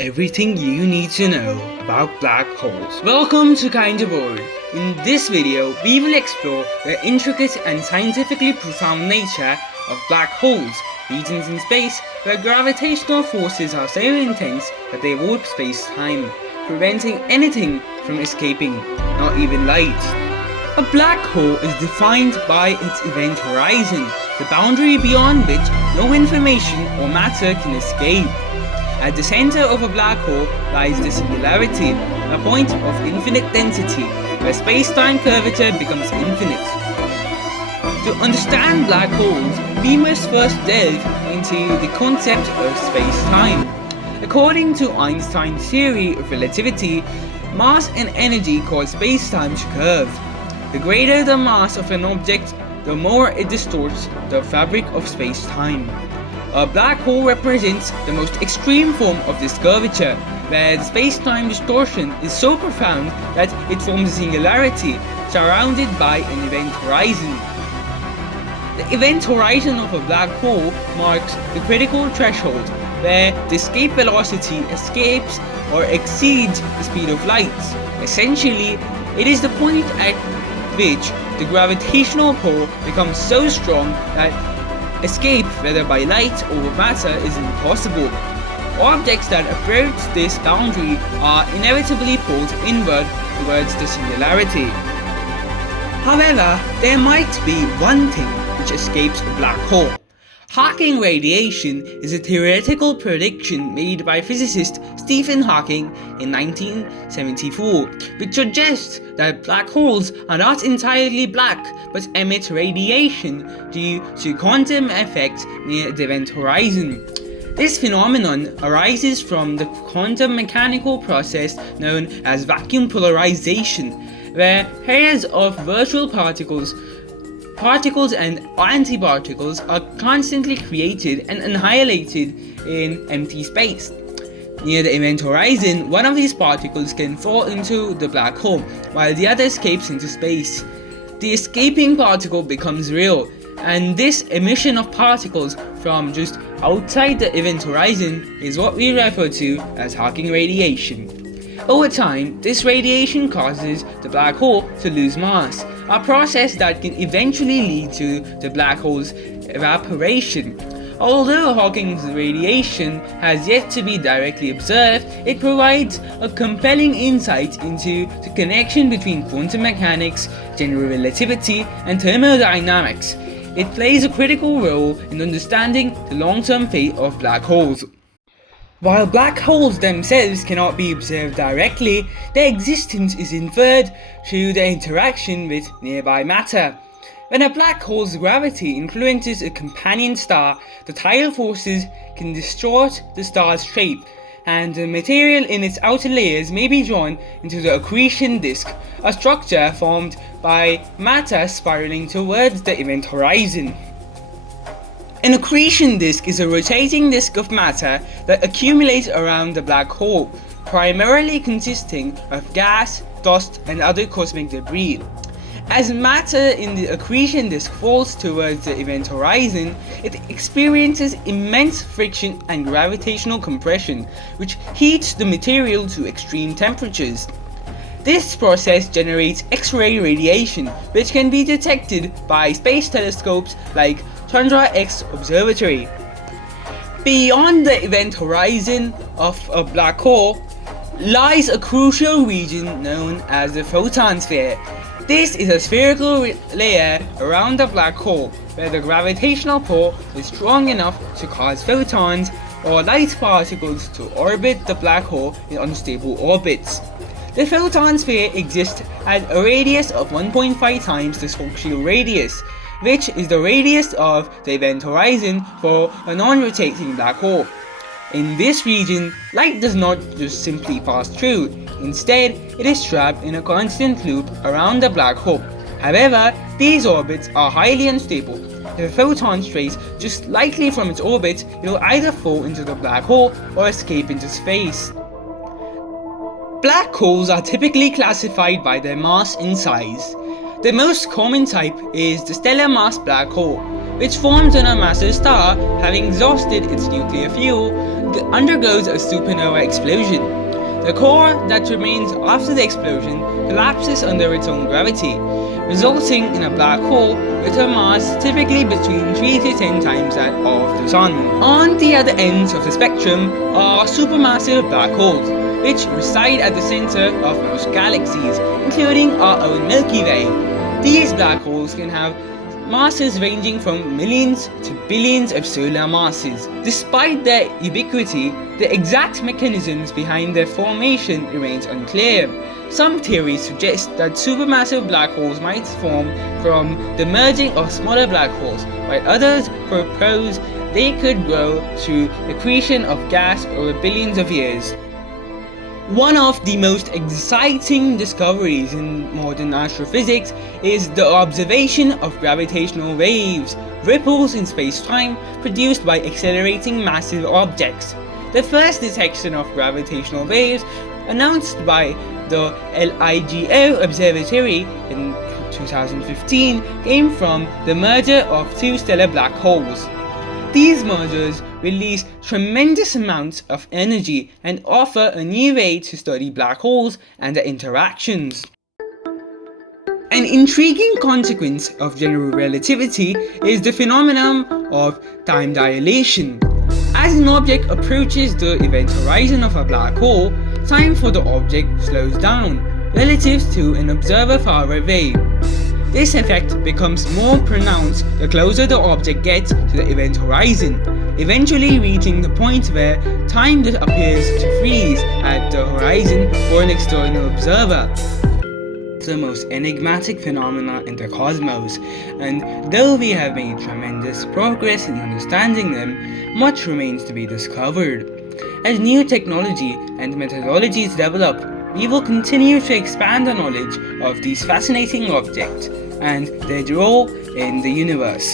Everything you need to know about black holes. Welcome to Kinda Bored. In this video, we will explore the intricate and scientifically profound nature of black holes, regions in space where gravitational forces are so intense that they warp space-time, preventing anything from escaping, not even light. A black hole is defined by its event horizon, the boundary beyond which no information or matter can escape. At the center of a black hole lies the singularity, a point of infinite density, where space-time curvature becomes infinite. To understand black holes, we must first delve into the concept of space-time. According to Einstein's theory of relativity, mass and energy cause space-time to curve. The greater the mass of an object, the more it distorts the fabric of space-time. A black hole represents the most extreme form of this curvature, where the space-time distortion is so profound that it forms a singularity surrounded by an event horizon. The event horizon of a black hole marks the critical threshold, where the escape velocity escapes or exceeds the speed of light. Essentially, it is the point at which the gravitational pull becomes so strong that escape, whether by light or matter, is impossible. Objects that approach this boundary are inevitably pulled inward towards the singularity. However, there might be one thing which escapes a black hole. Hawking radiation is a theoretical prediction made by physicist Stephen Hawking in 1974, which suggests that black holes are not entirely black but emit radiation due to quantum effects near the event horizon. This phenomenon arises from the quantum mechanical process known as vacuum polarization, where pairs of virtual particles and antiparticles are constantly created and annihilated in empty space. Near the event horizon, one of these particles can fall into the black hole, while the other escapes into space. The escaping particle becomes real, and this emission of particles from just outside the event horizon is what we refer to as Hawking radiation. Over time, this radiation causes the black hole to lose mass, a process that can eventually lead to the black hole's evaporation. Although Hawking's radiation has yet to be directly observed, it provides a compelling insight into the connection between quantum mechanics, general relativity, and thermodynamics. It plays a critical role in understanding the long-term fate of black holes. While black holes themselves cannot be observed directly, their existence is inferred through their interaction with nearby matter. When a black hole's gravity influences a companion star, the tidal forces can distort the star's shape, and the material in its outer layers may be drawn into the accretion disk, a structure formed by matter spiraling towards the event horizon. An accretion disk is a rotating disk of matter that accumulates around the black hole, primarily consisting of gas, dust, and other cosmic debris. As matter in the accretion disk falls towards the event horizon, it experiences immense friction and gravitational compression, which heats the material to extreme temperatures. This process generates X-ray radiation, which can be detected by space telescopes like Chandra X Observatory. Beyond the event horizon of a black hole lies a crucial region known as the Photon Sphere. This is a spherical layer around the black hole where the gravitational pull is strong enough to cause photons or light particles to orbit the black hole in unstable orbits. The Photon Sphere exists at a radius of 1.5 times the Schwarzschild radius, which is the radius of the event horizon for a non-rotating black hole. In this region, light does not just simply pass through, instead it is trapped in a constant loop around the black hole. However, these orbits are highly unstable. If a photon strays just slightly from its orbit, it will either fall into the black hole or escape into space. Black holes are typically classified by their mass and size. The most common type is the stellar mass black hole, which forms when a massive star, having exhausted its nuclear fuel, undergoes a supernova explosion. The core that remains after the explosion collapses under its own gravity, resulting in a black hole with a mass typically between 3 to 10 times that of the Sun. On the other ends of the spectrum are supermassive black holes, which reside at the center of most galaxies, including our own Milky Way. These black holes can have masses ranging from millions to billions of solar masses. Despite their ubiquity, the exact mechanisms behind their formation remains unclear. Some theories suggest that supermassive black holes might form from the merging of smaller black holes, while others propose they could grow through accretion of gas over billions of years. One of the most exciting discoveries in modern astrophysics is the observation of gravitational waves, ripples in space-time produced by accelerating massive objects. The first detection of gravitational waves, announced by the LIGO Observatory in 2015, came from the merger of two stellar black holes. These mergers release tremendous amounts of energy and offer a new way to study black holes and their interactions. An intriguing consequence of general relativity is the phenomenon of time dilation. As an object approaches the event horizon of a black hole, time for the object slows down relative to an observer far away. This effect becomes more pronounced the closer the object gets to the event horizon, eventually reaching the point where time appears to freeze at the horizon for an external observer. It's the most enigmatic phenomena in the cosmos, and though we have made tremendous progress in understanding them, much remains to be discovered. As new technology and methodologies develop, we will continue to expand our knowledge of these fascinating objects and their role in the universe.